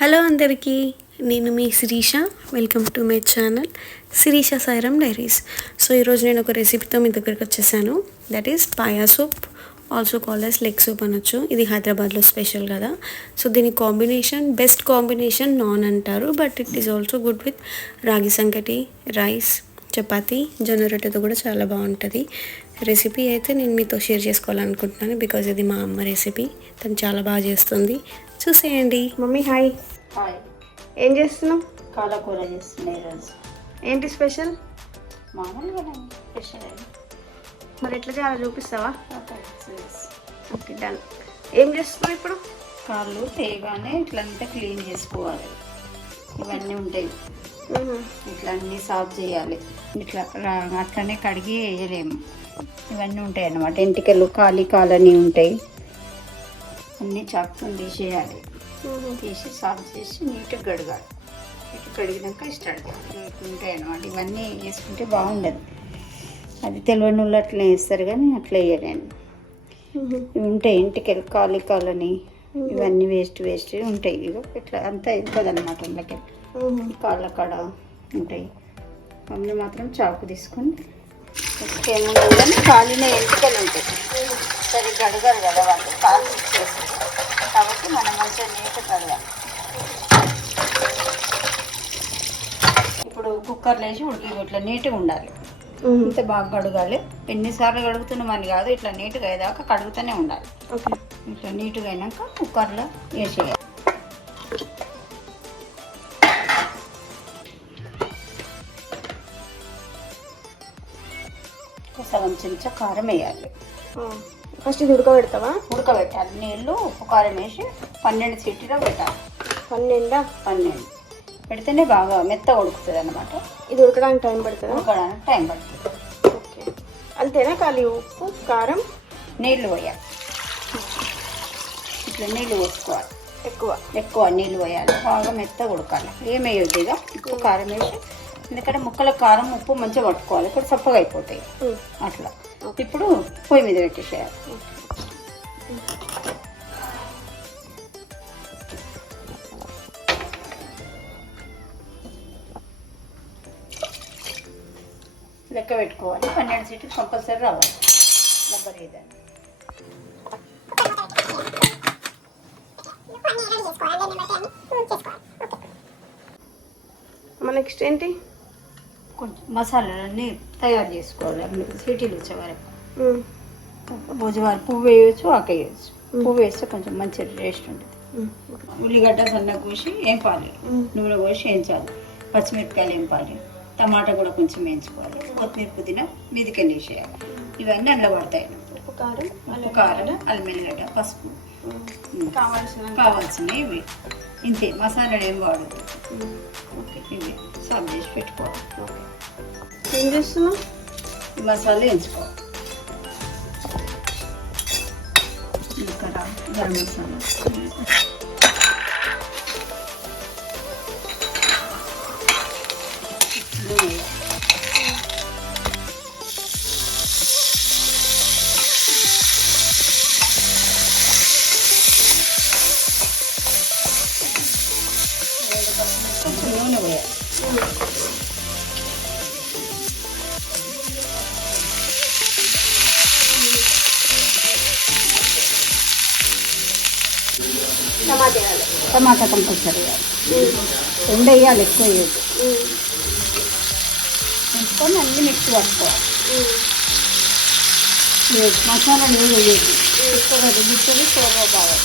Hello అందరికీ నేను మీ Sirisha. Welcome to my channel Sirisha Sairam diaries so ఈరోజు నేను ఒక రెసిపీతో మీ దగ్గరికి వచ్చేసాను. That is paya soup also call as leg soup అనొచ్చు. ఇది హైదరాబాద్లో స్పెషల్ కదా. సో దీని కాంబినేషన్ బెస్ట్ కాంబినేషన్ నాన్ అంటారు. But it is also good with ragi sankati rice chapati జొన్న రొట్టెతో కూడా చాలా బాగుంటుంది. రెసిపీ అయితే నేను మీతో షేర్ చేసుకోవాలనుకుంటున్నాను బికాజ్ ఇది మా అమ్మ రెసిపీ. తను చాలా బాగా చేస్తుంది. చూసేయండి. Mummy hi. హాయ్. ఏం చేస్తున్నావు? కాలకూర చేస్తున్నా ఈరోజు. ఏంటి స్పెషల్? మామూలుగా స్పెషల్ మరి ఎట్లా చేయాలో చూపిస్తావా? Okay done. ఏం చేస్తున్నావు ఇప్పుడు? కాళ్ళు తేగానే ఇట్లంతా క్లీన్ చేసుకోవాలి. ఇవన్నీ ఉంటాయి. ఇట్లా అన్నీ సాఫ్ చేయాలి. ఇట్లా రా- అట్లనే కడిగి వేయలేము. ఇవన్నీ ఉంటాయి అన్నమాట. ఎంటికలు కాలి కాలని ఉంటాయి. అన్నీ చాకుతో తీసేయాలి. తీసి సాఫ్ చేసి నీట్గా కడగాలి. నీట్గా కడిగినాక స్టార్ట్ ఉంటాయి అన్నమాట. ఇవన్నీ వేసుకుంటే బాగుండదు. అది తెలియని వాళ్ళు అట్లా వేస్తారు కానీ అట్లా వేయలేను. ఇవి ఉంటాయి ఇంటికి కాలి కాలని. ఇవన్నీ వేస్ట్ వేస్ట్ ఉంటాయి. ఇగో ఇట్లా అంతా వెళ్తుంది అనమాట అందులోకి కాళ్ళ కాడ ఉంటాయి. అన్నీ మాత్రం చాకు తీసుకొని ఏముండదు కానీ కాలిన ఎంటికలు ఉంటాయి సరే గడగరు కదా వాళ్ళు. కాలు కాబట్టి మనం మంచిగా నీట్గా కడగాలి. ఇప్పుడు కుక్కర్లో వేసి ఉడికి ఇట్లా నీట్గా ఉండాలి. ఇంత బాగా కడగాలి ఎన్నిసార్లు కడుగుతున్నామని కాదు ఇట్లా నీట్గా అయ్యేదాకా కడుగుతూనే ఉండాలి. ఓకే. ఇట్లా నీట్గా అయినాక కుక్కర్లో వేసేయాలి. సగం చెంచా కారం వేయాలి ఫస్ట్ ఇది ఉడకబెడతావా? ఉడకబెట్టాలి. నీళ్ళు ఉప్పు కారం వేసి పన్నెండు సీటీలో పెట్టాలి. పన్నెండా? పన్నెండు. పెడితేనే బాగా మెత్త ఉడుకుతుంది అనమాట ఇది ఉడకడానికి టైం పడుతుందా? ఉడకడానికి టైం పడుతుంది. ఓకే. అంతేనా ఖాళీ? ఉప్పు కారం? నీళ్ళు పోయాలి. ఇట్లా నీళ్ళు పోసుకోవాలి. ఎక్కువ. ఎక్కువ నీళ్ళు పోయాలి. బాగా మెత్తగా ఉడకాలి. ఏమేయొద్దు ఇక. ఉప్పు కారం వేసి ఎందుకంటే ముక్కల కారం ఉప్పు మంచిగా పట్టుకోవాలి. ఇప్పుడు చప్పగా అయిపోతాయి. అట్లా. ఇప్పుడు పొయ్యి మీద పెట్టేసేయాలి. లెక్క పెట్టుకోవాలి. పన్నెండు సీట్లు కంపల్సరీ రావాలి. రబ్బర్ ఏదండి మన నెక్స్ట్ ఏంటి? కొంచెం మసాలాలన్నీ తయారు చేసుకోవాలి అన్ని సీటీలు వచ్చే వరకు. రోజువారి పువ్వు వేయవచ్చు ఆకు వేయవచ్చు పువ్వు వేస్తే కొంచెం మంచి టేస్ట్ ఉంటుంది. ఉల్లిగడ్డ సన్న కోసి వేపాలి నూనె పోసి వేయించాలి. పచ్చిమిరపకాయలు వేపాలి టమాటా కూడా కొంచెం వేయించుకోవాలి. కొత్తిమీర పుదీనా మీదికి వేసేయాలి. ఇవన్నీ అందులో పడతాయి. ఉప్పు కారం కారం అల్లం వెల్లిగడ్డ పసుపు. కావాల్సిన కావాల్సినవి ఇంతే మసాలాలు ఏం వాడదు ఓకే ఇవి సాల్వ్ చేసి పెట్టుకోవాలి. ఏం చేస్తున్నావు? ఈ మసాలా వేయించుకోవాలి. జీలకర్ర గరం మసాలా. నూనె టమాటా కంపల్సరీ వేయాలి. రెండు వేయాలి ఎక్కువ వేయద్దు వేసుకొని అన్ని మిక్స్ పట్టుకోవాలి. మసాలా నీళ్ళు వేయద్దు. ఎక్కువ దిగుతుంది కూర బాగా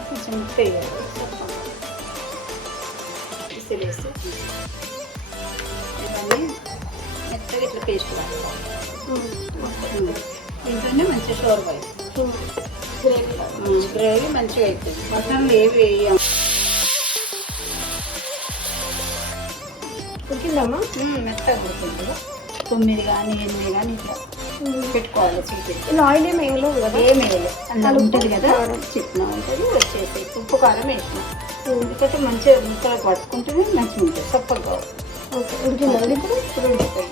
కొంచెం ఉప్పు వేయాలి ఇస్తే వేసి ఇవన్నీ మెత్తగా ఇట్లా పేస్ట్ పట్టుకోవాలి దీంట్లోనే మంచి షోర్ అవుతుంది గ్రేవీ మంచిగా అవుతుంది మటన్లు ఏవి వేయం ఉడికిందమ్మా? మెత్తగా ఉడుతుంది తొమ్మిది కానీ ఎనిమిది కానీ ఇట్లా పెట్టుకోవాలి ఇలా ఆయిల్ ఏమి వేయలేవు కదా? ఏం వేయలేదు. కలుపు, ఉంటుంది కదా. చికెన్ ఉంటుంది వచ్చేసి ఉప్పు కారం వేసిన. ఎందుకంటే మంచిగా ముక్కలకు పట్టుకుంటేనే మంచిగా ఉంటుంది సప్పగా ఓకే ఉడికిందా ఇప్పుడు ఇప్పుడు? ఉడికిపోయి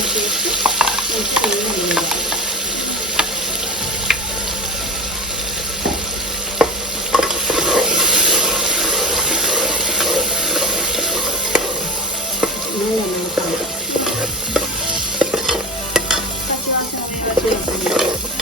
ముగ్గు వేసి మంచి నెయ్యి వేయాలి Thank you.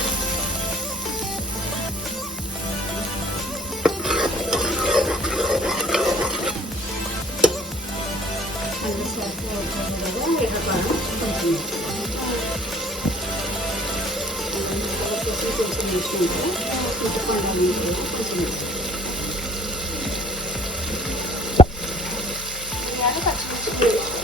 Cảm ơn.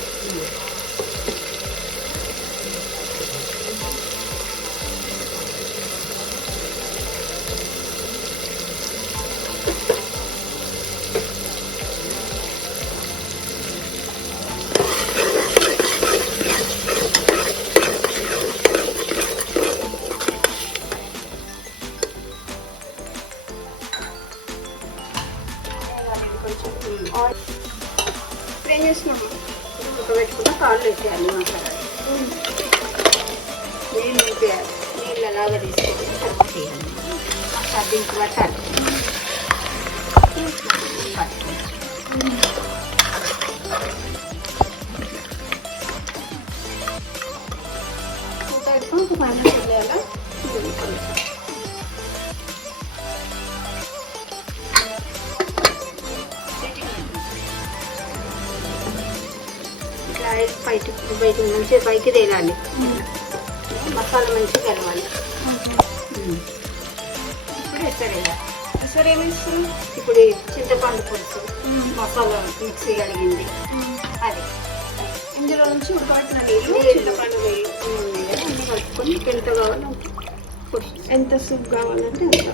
నీళ్ళు తీసుకొని పట్టాలి ఇట్లా బయట బయట మంచిగా పైకి తేలాలి. మసాలా మంచిగా కలవాలి. ఇప్పుడు సరే ఏమేస్తారు ఇప్పుడు చింతపండు పులుసు మసాలా మిక్సీ కలిగింది అది. ఇందులో నుంచి ఉడకబెట్టిన నీళ్ళు చింతపండు కలుపుకొని ఎంత కావాలో అంత పులుసు ఎంత సూప్ కావాలంటే అంత.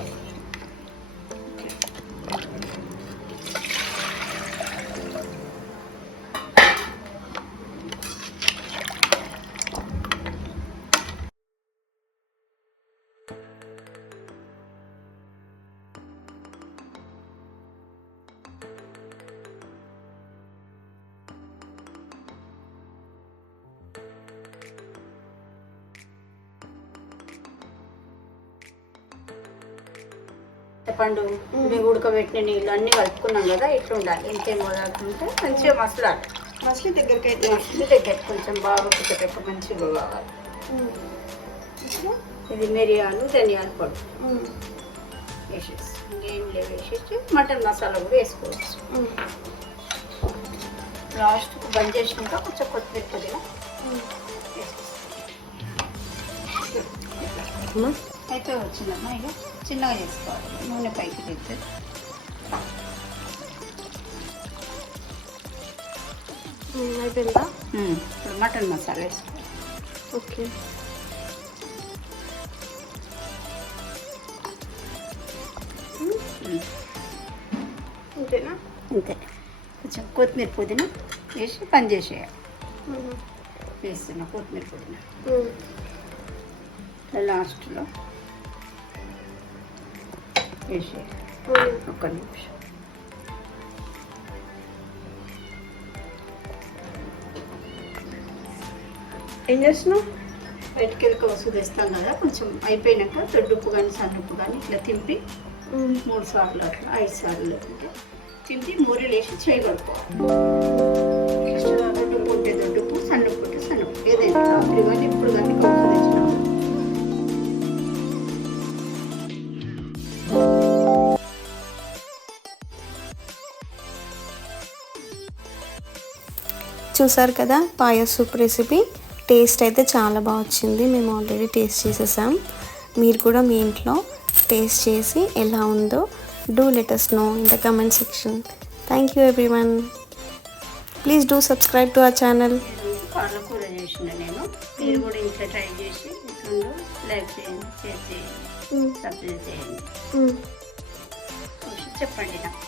చింతపండు మేము. ఉడకబెట్టిన నీళ్ళు అన్నీ కలుపుకున్నాం కదా ఇట్లా ఉండాలి. ఇంకేం వదలకుంటే మంచిగా మసలాలి. మసిలి దగ్గరికి అయితే మసలి దగ్గర కొంచెం బాగా కుట్టేటప్పుడు మంచిగా కావాలి ఇది మిరియాలు ధనియాల పొడి. వేసేసి ఇంకేం లేవు వేసేసి మటన్ మసాలా కూడా వేసుకోవచ్చు. లాస్ట్ బంద్ చేసినాక కొంచెం కొత్తిమీర పుదీనా అమ్మా అయితే వచ్చిందమ్మా ఇక? చిన్నగా చేసుకోవాలి. నూనె పైకి ఉమ్, అయిపోయిందా ఇప్పుడు మటన్ మసాలా వేసుకోవాలి. ఓకే. అంతేనా అంతే కొంచెం కొత్తిమీర పుదీనా వేసి పని చేసేయాలి. వేస్తున్నా కొత్తిమీర పుదీనా. లాస్ట్లో ఉమ్. ఒక్క నిమిషం. ఏం చేస్తున్నావు? బయటికి వెళ్ళి వస్తు తెస్తాం కదా కొంచెం అయిపోయినాక దొడ్డుప్పు కానీ సన్నుప్పు కానీ ఇట్లా తింపి మూడు సార్లు అట్లా ఐదు సార్లు లేకుంటే తింటే మూరెలు వేసి చేయగలుగుకోవాలి దొడ్డు పుట్టే దొడ్డుకు సన్న పుట్టే సన్న పుట్టు ఏదైనా. చూసారు కదా పాయ సూప్ రెసిపీ టేస్ట్ అయితే చాలా బాగా వచ్చింది. మేము ఆల్రెడీ టేస్ట్ చేసేసాం. మీరు కూడా మీ ఇంట్లో టేస్ట్ చేసి ఎలా ఉందో do let us know in the comment section thank you everyone please do subscribe to our channel ఈరోజు పాలకూర చేసిన నేను. మీరు కూడా ఇంట్లో ట్రై చేసి ఇట్లా లైక్ చేయండి షేర్ చేయండి సబ్స్క్రైబ్ చేయండి. చూసి చెప్పండి నాకు.